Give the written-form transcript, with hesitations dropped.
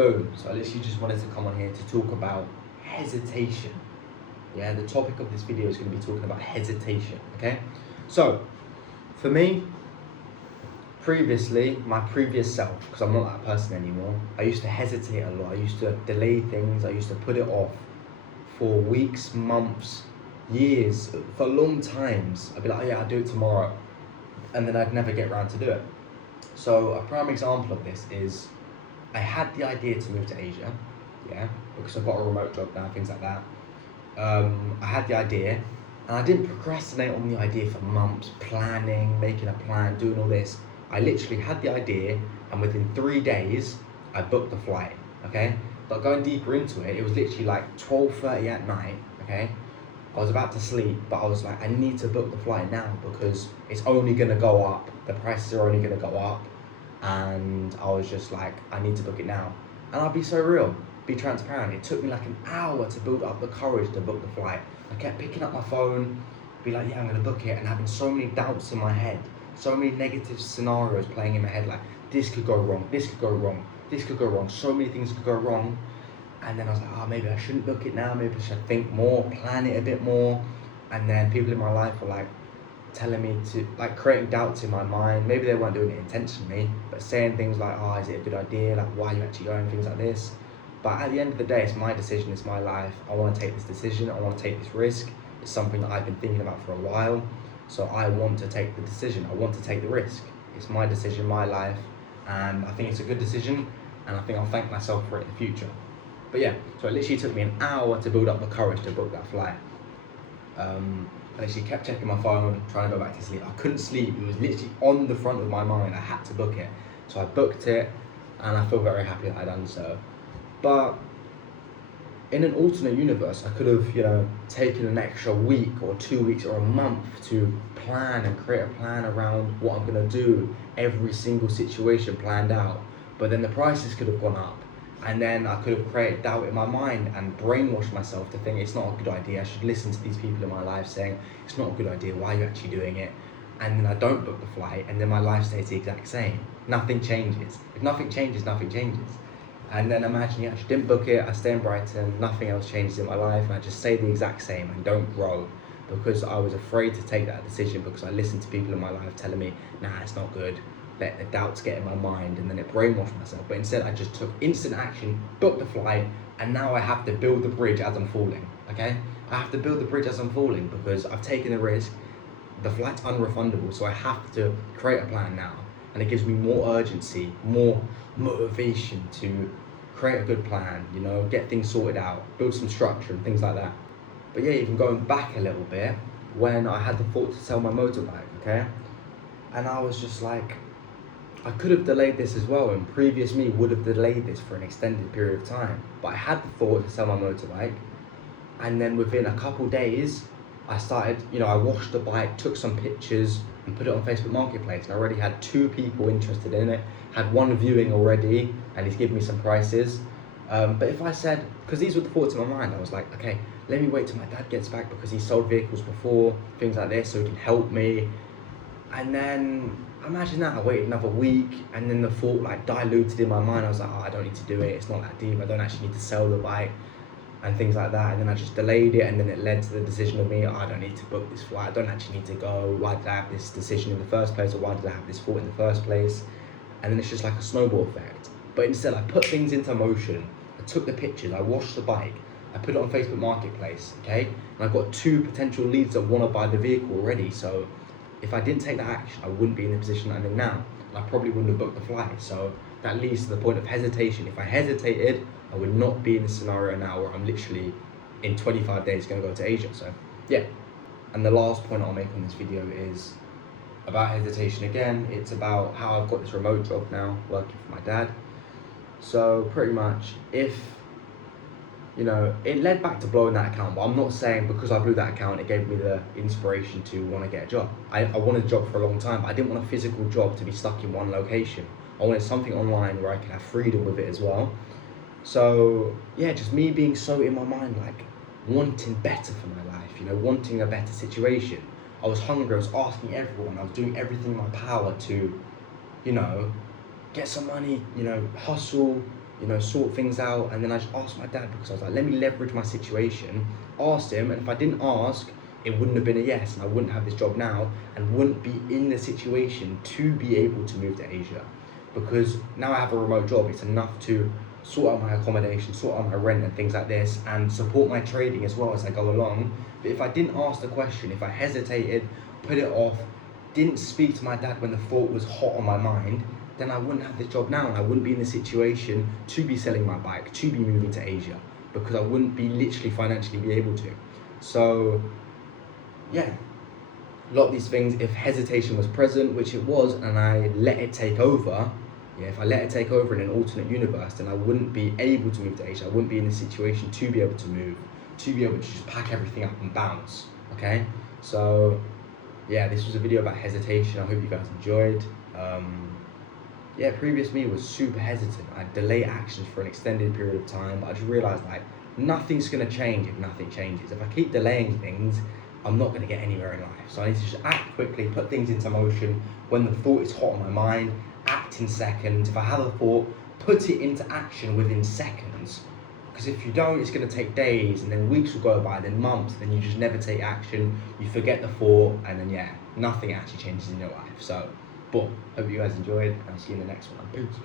Boom. So I literally just wanted to come on here to talk about hesitation. Yeah, the topic of this video is going to be talking about hesitation. Okay, so for me, previously, my previous self, because I'm not that person anymore, I used to hesitate a lot. I used to delay things. I used to put it off for weeks, months, years, for long times. I'd be like, oh yeah, I'll do it tomorrow, and then I'd never get around to do it. So a prime example of this is I had the idea to move to Asia, yeah, because I've got a remote job now, things like that. I had the idea, and I didn't procrastinate on the idea for months, planning, making a plan, doing all this. I literally had the idea, and within 3 days, I booked the flight, okay? But going deeper into it, it was literally like 12:30 at night, okay? I was about to sleep, but I was like, I need to book the flight now because it's only gonna go up. The prices are only gonna go up. And I was just like, I need to book it now. And I'll be so real, be transparent. It took me like an hour to build up the courage to book the flight. I kept picking up my phone, be like, yeah, I'm gonna book it, and having so many doubts in my head, so many negative scenarios playing in my head, like, this could go wrong, this could go wrong, this could go wrong, so many things could go wrong. And then I was like, oh, maybe I shouldn't book it now, maybe I should think more, plan it a bit more. And then people in my life were like telling me to, like, creating doubts in my mind. Maybe they weren't doing it intentionally, but saying things like, oh, is it a good idea? Like, why are you actually going? Things like this. But at the end of the day, it's my decision, it's my life. I want to take this decision, I want to take this risk. It's something that I've been thinking about for a while. So I want to take the decision, I want to take the risk. It's my decision, my life, and I think it's a good decision, and I think I'll thank myself for it in the future. But yeah, so it literally took me an hour to build up the courage to book that flight. I literally kept checking my phone, trying to go back to sleep. I couldn't sleep, it was literally on the front of my mind. I had to book it. So I booked it, and I feel very happy that I done so. But in an alternate universe, I could have, taken an extra week or 2 weeks or a month to plan and create a plan around what I'm gonna do, every single situation planned out. But then the prices could have gone up. And then I could have created doubt in my mind and brainwashed myself to think it's not a good idea. I should listen to these people in my life saying, it's not a good idea, why are you actually doing it? And then I don't book the flight, and then my life stays the exact same. Nothing changes. If nothing changes, nothing changes. And then imagine you actually didn't book it, I stay in Brighton, nothing else changes in my life, and I just stay the exact same and don't grow because I was afraid to take that decision because I listened to people in my life telling me, nah, it's not good. Let the doubts get in my mind, and then it brainwashed myself. But instead I just took instant action, booked the flight, and now I have to build the bridge as I'm falling, okay? I have to build the bridge as I'm falling because I've taken the risk. The flight's unrefundable, so I have to create a plan now. And it gives me more urgency, more motivation to create a good plan, get things sorted out, build some structure and things like that. But yeah, even going back a little bit, when I had the thought to sell my motorbike, okay? And I was just like, I could have delayed this as well, and previous me would have delayed this for an extended period of time. But I had the thought to sell my motorbike, and then within a couple days, I started, I washed the bike, took some pictures, and put it on Facebook Marketplace. And I already had 2 people interested in it, had 1 viewing already, and he's given me some prices. But if I said, because these were the thoughts in my mind, I was like, okay, let me wait till my dad gets back because he sold vehicles before, things like this, so he can help me. And then imagine that I waited another week, and then the thought like diluted in my mind. I was like, oh, I don't need to do it, it's not that deep, I don't actually need to sell the bike and things like that. And then I just delayed it, and then it led to the decision of me, oh, I don't need to book this flight, I don't actually need to go, why did I have this decision in the first place, or why did I have this thought in the first place? And then it's just like a snowball effect. But instead I put things into motion, I took the pictures, I washed the bike, I put it on Facebook Marketplace, okay? And I've got 2 potential leads that want to buy the vehicle already. So if I didn't take that action, I wouldn't be in the position I'm in now, and I probably wouldn't have booked the flight. So that leads to the point of hesitation. If I hesitated, I would not be in the scenario now where I'm literally in 25 days going to go to Asia. So yeah. And the last point I'll make on this video is about hesitation again. It's about how I've got this remote job now, working for my dad. So pretty much, if it led back to blowing that account, but I'm not saying because I blew that account it gave me the inspiration to want to get a job. I wanted a job for a long time, but I didn't want a physical job to be stuck in one location. I wanted something online where I could have freedom with it as well. So yeah, just me being so in my mind, like wanting better for my life, wanting a better situation. I was hungry, I was asking everyone, I was doing everything in my power to, get some money, hustle, sort things out. And then I just asked my dad, because I was like, let me leverage my situation. Asked him, and if I didn't ask, it wouldn't have been a yes, and I wouldn't have this job now, and wouldn't be in the situation to be able to move to Asia. Because now I have a remote job, it's enough to sort out my accommodation, sort out my rent and things like this, and support my trading as well as I go along. But if I didn't ask the question, if I hesitated, put it off, didn't speak to my dad when the thought was hot on my mind, then I wouldn't have this job now, and I wouldn't be in the situation to be selling my bike, to be moving to Asia, because I wouldn't be literally financially be able to. So yeah, a lot of these things, if hesitation was present, which it was, and I let it take over, if I let it take over in an alternate universe, then I wouldn't be able to move to Asia. I wouldn't be in a situation to be able to move, to be able to just pack everything up and bounce, okay? So yeah, this was a video about hesitation. I hope you guys enjoyed. Previous me was super hesitant. I'd delay actions for an extended period of time, but I just realized like nothing's gonna change if nothing changes. If I keep delaying things, I'm not gonna get anywhere in life. So I need to just act quickly, put things into motion. When the thought is hot on my mind, act in seconds. If I have a thought, put it into action within seconds. Because if you don't, it's gonna take days, and then weeks will go by, then months, then you just never take action, you forget the thought, and then nothing actually changes in your life. So, boom, hope you guys enjoyed, and I'll see you in the next one. Peace.